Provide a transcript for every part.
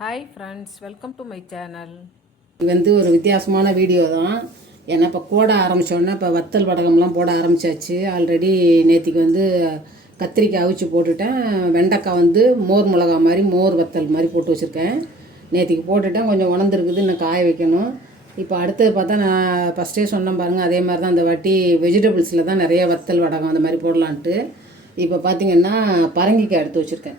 Hi friends welcome to my channel இது வந்து ஒரு வித்தியாசமான வீடியோ தான். ஏன்னா இப்போ போட ஆரம்பித்தோடனே இப்போ வத்தல் வடகம்லாம் போட ஆரம்பிச்சாச்சு. ஆல்ரெடி நேற்றுக்கு வந்து கத்திரிக்காய் அவிச்சு போட்டுட்டேன். வெண்டைக்காய் வந்து மோர் மிளகா மாதிரி மோர் வத்தல் மாதிரி போட்டு வச்சுருக்கேன். நேற்றுக்கு போட்டுட்டேன். கொஞ்சம் உணர்ந்துருக்குது இன்னும் காய வைக்கணும். இப்போ அடுத்தது பார்த்தா நான் ஃபஸ்ட்டே சொன்னேன் பாருங்கள் அதே மாதிரி தான் அந்த வாட்டி வெஜிடபிள்ஸில் தான் நிறைய வத்தல் வடகம் அந்த மாதிரி போடலான்ட்டு. இப்போ பார்த்திங்கன்னா பரங்கிக்காய் எடுத்து வச்சுருக்கேன்.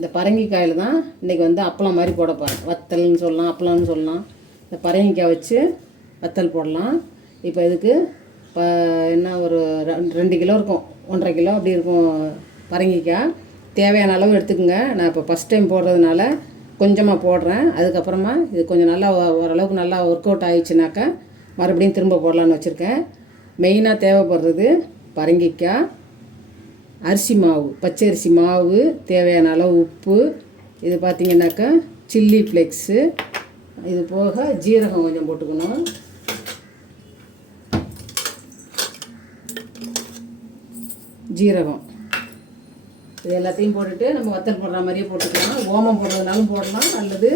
இந்த பரங்கிக்காயில் தான் இன்றைக்கி வந்து அப்பளம் மாதிரி போட போகிறேன் வத்தல்னு சொல்லலாம் அப்பளம்னு சொல்லலாம். இந்த பரங்கிக்காய் வச்சு வத்தல் போடலாம். இப்போ இதுக்கு இப்போ என்ன ஒரு ரெண்டு ரெண்டு கிலோ இருக்கும். ஒன்றரை கிலோ அப்படி இருக்கும் பரங்கிக்காய். தேவையான அளவு எடுத்துக்கோங்க. நான் இப்போ ஃபஸ்ட் டைம் போடுறதுனால கொஞ்சமாக போடுறேன். அதுக்கப்புறமா இது கொஞ்சம் நல்லா ஓ- ஓரளவுக்கு நல்லா ஒர்க் அவுட் ஆயிடுச்சுனாக்கா மறுபடியும் திரும்ப போடலான்னு வச்சுருக்கேன். மெயினாக தேவைப்படுறது பரங்கிக்காய். அரிசி மாவு பச்சரிசி மாவு தேவையான அளவு உப்பு இது பார்த்தீங்கன்னாக்கா சில்லி ஃப்ளெக்ஸு. இது போக ஜீரகம் கொஞ்சம் போட்டுக்கணும். ஜீரகம். இது எல்லாத்தையும் போட்டுட்டு நம்ம வத்தல் போடுற மாதிரியே போட்டுக்கலாம். ஓமம் போடுறதுனாலும் போடலாம் அல்லது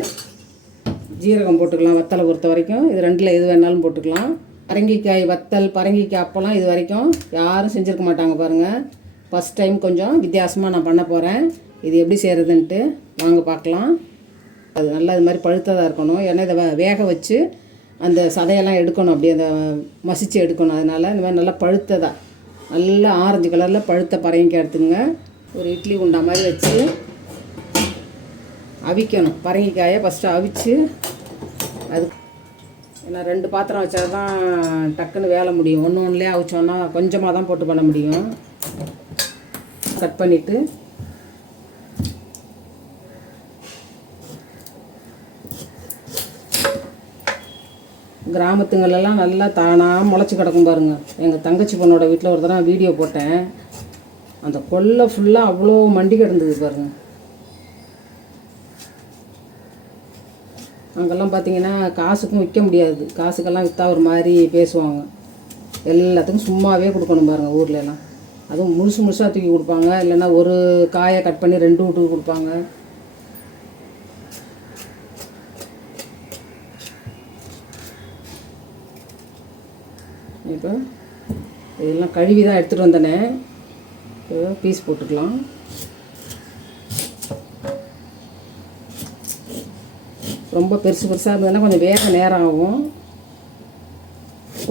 ஜீரகம் போட்டுக்கலாம் வத்தலை பொறுத்த வரைக்கும். இது ரெண்டில் எது வேணாலும் போட்டுக்கலாம். பரங்கிக்காய் வத்தல் பரங்கிக்காய் அப்பெல்லாம் இது வரைக்கும் யாரும் செஞ்சுருக்க மாட்டாங்க பாருங்கள் ஃபஸ்ட் டைம் கொஞ்சம் வித்தியாசமாக நான் பண்ண போகிறேன் இது எப்படி செய்கிறதுன்ட்டு வாங்க பார்க்கலாம். அது நல்லா இது மாதிரி பழுத்ததாக இருக்கணும். ஏன்னா இதை வே- வேக வச்சு அந்த சதையெல்லாம் எடுக்கணும். அப்படியே அந்த மசிச்சு எடுக்கணும். அதனால் இந்த மாதிரி நல்லா பழுத்ததாக நல்லா ஆரஞ்சு கலரில் பழுத்த பரங்கிக்காய் எடுத்துங்க ஒரு இட்லி உண்டா மாதிரி வச்சு அவிக்கணும். பரங்கிக்காயை ஃபஸ்ட்டு அவிச்சு அது ஏன்னா ரெண்டு பாத்திரம் வச்சா தான் டக்குன்னு வேலை முடியும். ஒன்று ஒன்றுலேயே அவிச்சோன்னா கொஞ்சமாக தான் போட்டு பண்ண முடியும். கட் பண்ணிவிட்டு கிராமத்துங்களெல்லாம் நல்லா தானாக முளைச்சி கிடக்கும் பாருங்க. எங்கள் தங்கச்சி பொண்ணோட வீட்டில் ஒரு தடவை வீடியோ போட்டேன். அந்த கொல்லை ஃபுல்லாக அவ்வளோ மண்டி கிடந்தது பாருங்க. அங்கெல்லாம் பார்த்தீங்கன்னா காசுக்கும் விற்க முடியாது. காசுக்கெல்லாம் விற்றா ஒரு மாதிரி பேசுவாங்க. எல்லாத்துக்கும் சும்மாவே கொடுக்கணும் பாருங்கள் ஊர்ல அதுவும் முழுசு முழுசாக தூக்கி கொடுப்பாங்க. இல்லைன்னா ஒரு காயை கட் பண்ணி ரெண்டு விட்டு கொடுப்பாங்க. இப்போ இதெல்லாம் கழுவி தான் எடுத்துகிட்டு வந்தேனே. இப்போ பீஸ் போட்டுக்கலாம். ரொம்ப பெருசு பெருசாக இருந்ததுன்னா கொஞ்சம் வேக நேரம் ஆகும்.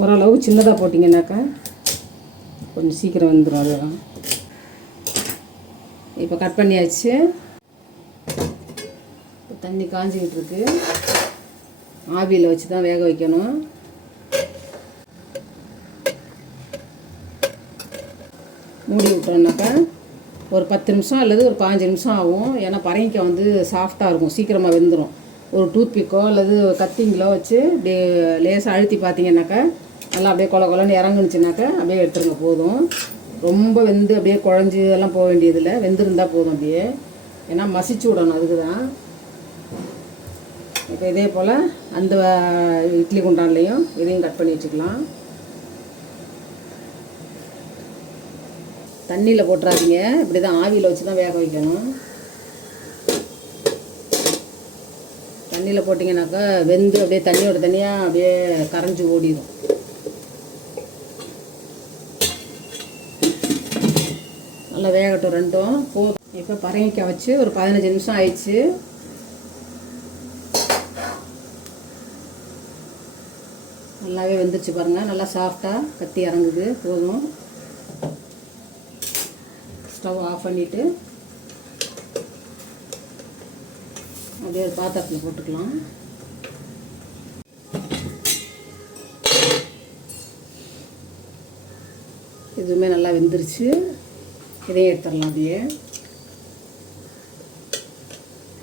ஓரளவு சின்னதாக போட்டிங்கன்னாக்கா கொஞ்சம் சீக்கிரம் வந்துடும் அதெல்லாம் இப்போ கட் பண்ணியாச்சு. இப்போ தண்ணி காஞ்சிக்கிட்டு இருக்கு. ஆவியில் வச்சு தான் வேக வைக்கணும். மூடி விட்டோம்னாக்கா ஒரு பத்து நிமிஷம் அல்லது ஒரு பாஞ்சு நிமிஷம் ஆகும். ஏன்னா பரங்கிக்காய் வந்து சாஃப்டாக இருக்கும். சீக்கிரமாக வெந்துடும் ஒரு டூத்பிக்கோ அல்லது கத்திங்களோ வச்சு அப்படியே லேசாக அழுத்தி பார்த்தீங்கன்னாக்கா நல்லா அப்படியே கொல கொலன்னு இறங்குனுச்சுனாக்கா அப்படியே எடுத்துருங்க போதும். ரொம்ப வெந்து அப்படியே குழஞ்சி எல்லாம் போக வேண்டியதில்லை. வெந்துருந்தால் போதும் அப்படியே. ஏன்னா மசிச்சு விடணும் அதுக்கு தான் இப்போ இதே போல் அந்த இட்லி குண்டான்லேயும் இதையும் கட் பண்ணி வச்சுக்கலாம். தண்ணியில் போட்டுறாதீங்க. இப்படி தான் ஆவியில் வச்சு தான் வேக வைக்கணும். தண்ணியில் போட்டிங்கனாக்கா வெந்து அப்படியே தண்ணியோட தனியாக அப்படியே கரைஞ்சி ஓடிடும் நல்லா வேகட்டும் ரெண்டும். போதும் இப்போ பரங்கிக்காய் வச்சு ஒரு பதினஞ்சு நிமிஷம் ஆயிடுச்சு. நல்லாவே வெந்துருச்சு பாருங்கள் நல்லா சாஃப்டாக கத்தி இறங்குது. போதும். ஸ்டவ் ஆஃப் பண்ணிவிட்டு அப்படியே ஒரு பாத்திரத்தில் போட்டுக்கலாம். இதுவுமே நல்லா வெந்துருச்சு. இதையும் எடுத்துடலாம் அப்படியே.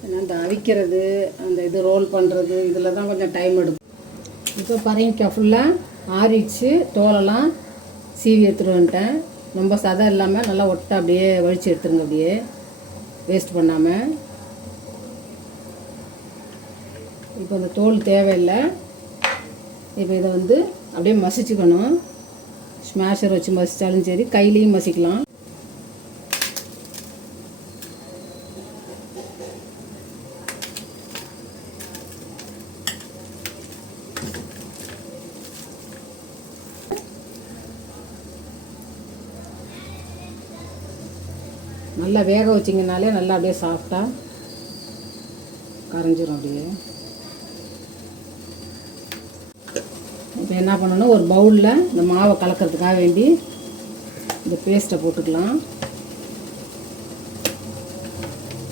ஏன்னா இந்த அவிக்கிறது அந்த இது ரோல் பண்ணுறது இதில் தான் கொஞ்சம் டைம் எடுக்கும். இப்போ பரங்கிக்காய் ஃபுல்லாக ஆறிச்சு தோலெல்லாம் சீவி எடுத்துகிட்டு வந்துட்டேன். ரொம்ப சதை இல்லாமல் நல்லா ஒட்டை அப்படியே வழித்து எடுத்துருங்க அப்படியே. வேஸ்ட் பண்ணாமல் இப்போ அந்த தோல் தேவையில்லை. இப்போ இதை வந்து அப்படியே மசிச்சுக்கணும். ஸ்மாஷர் வச்சு மசித்தாலும் சரி கையிலையும் மசிக்கலாம். நல்லா வேக வச்சிங்கனாலே நல்லா அப்படியே சாஃப்டாக கரைஞ்சிரும் அப்படியே. இப்போ என்ன பண்ணணும்? ஒரு பவுலில் இந்த மாவை கலக்கிறதுக்காக வேண்டி இந்த பேஸ்ட்டை போட்டுக்கலாம்.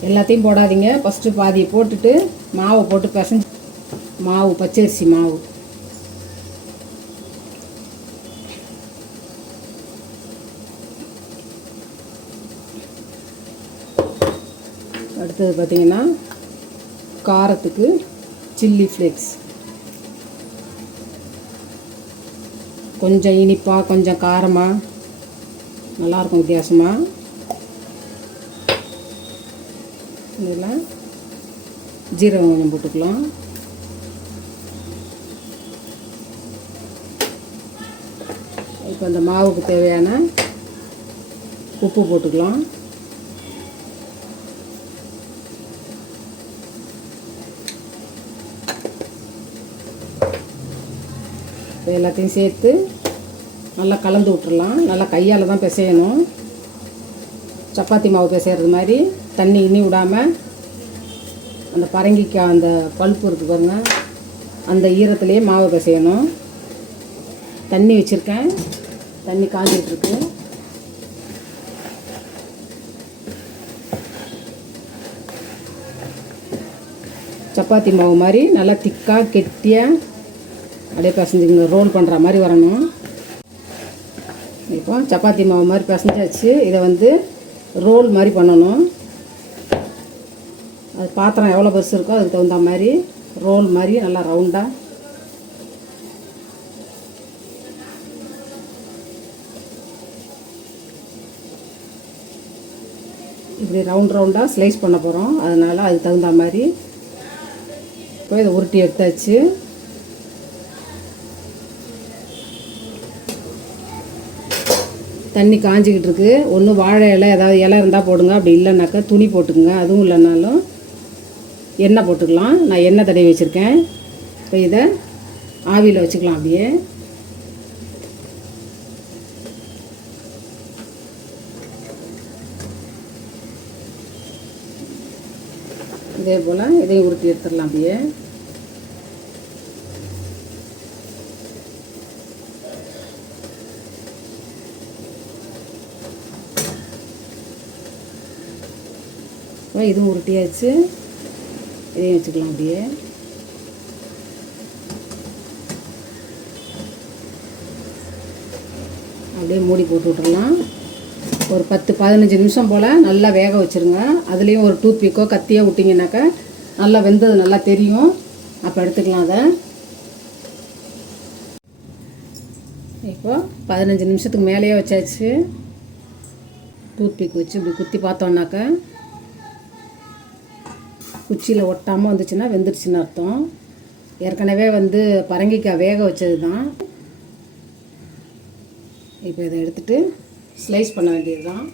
எல்லாத்தையும் போடாதீங்க. ஃபஸ்ட்டு பாதியை போட்டுட்டு மாவை போட்டு பிசைஞ்சு மாவு பச்சரிசி மாவு. அடுத்தது பார்த்திங்கன்னா காரத்துக்கு சில்லி ஃப்ளேக்ஸ் கொஞ்சம் இனிப்பாக கொஞ்சம் காரமாக நல்லாயிருக்கும் வித்தியாசமாக இதெல்லாம் ஜீரகம் கொஞ்சம் போட்டுக்கலாம். இப்போ அந்த மாவுக்கு தேவையான உப்பு போட்டுக்கலாம். இப்போ எல்லாத்தையும் சேர்த்து நல்லா கலந்து விட்டுறலாம். நல்லா கையால் தான் பிசையணும். சப்பாத்தி மாவு பிசைகிறது மாதிரி தண்ணி இன்னி விடாமல் அந்த பரங்கிக்காய் அந்த பழுப்பு இருக்குது பாருங்க அந்த ஈரத்துலேயே மாவு பிசையணும். தண்ணி வச்சுருக்கேன். தண்ணி காஞ்சிட்ருக்கு. சப்பாத்தி மாவு மாதிரி நல்லா திக்காக கெட்டியாக அப்படியே பிசைஞ்சுக்கங்க ரோல் பண்ணுற மாதிரி வரணும். இப்போ சப்பாத்தி மாவு மாதிரி பிசைஞ்சாச்சு. இதை வந்து ரோல் மாதிரி பண்ணணும். அது பாத்திரம் எவ்வளோ பெருசு இருக்கோ அதுக்கு தகுந்த மாதிரி ரோல் மாதிரி நல்லா ரவுண்டாக இப்படி ரவுண்ட் ரவுண்டாக ஸ்லைஸ் பண்ண போகிறோம் அதனால் அதுக்கு தகுந்த மாதிரி இப்போ இதை உருட்டி எடுத்தாச்சு. தண்ணி காஞ்சிக்கிட்டு இருக்கு. ஒன்று வாழை இலை ஏதாவது இலை இருந்தால் போடுங்க. அப்படி இல்லைனாக்கா துணி போட்டுக்குங்க. அதுவும் இல்லைனாலும் எண்ணெய் போட்டுக்கலாம். நான் எண்ணெய் தடவி வச்சுருக்கேன். இப்போ இதை ஆவியில் வச்சுக்கலாம் அப்படியே. இதே போல் இதையும் உருட்டி எடுத்துடலாம் அப்படியே. இதுவும் உருட்டியாச்சு. இதையும் வச்சுக்கலாம் அப்படியே. அப்படியே மூடி போட்டு விட்டுறலாம். ஒரு பத்து பதினஞ்சு நிமிஷம் போல் நல்லா வேக வச்சுருங்க. அதுலேயும் ஒரு டூத் பிக்கோ கத்தியோ விட்டிங்கனாக்கா நல்லா வெந்தது நல்லா தெரியும். அப்போ எடுத்துக்கலாம் அதை. இப்போது பதினஞ்சு நிமிஷத்துக்கு மேலேயே வச்சாச்சு. டூத் பிக் வச்சு இப்படி குத்தி பார்த்தோன்னாக்கா குச்சியில் ஒட்டாமல் வந்துச்சுன்னா வெந்துருச்சுன்னு அர்த்தம். ஏற்கனவே வந்து பரங்கிக்காய் வேக வச்சது தான் இப்போ இதை எடுத்துகிட்டு ஸ்லைஸ் பண்ண வேண்டியது தான்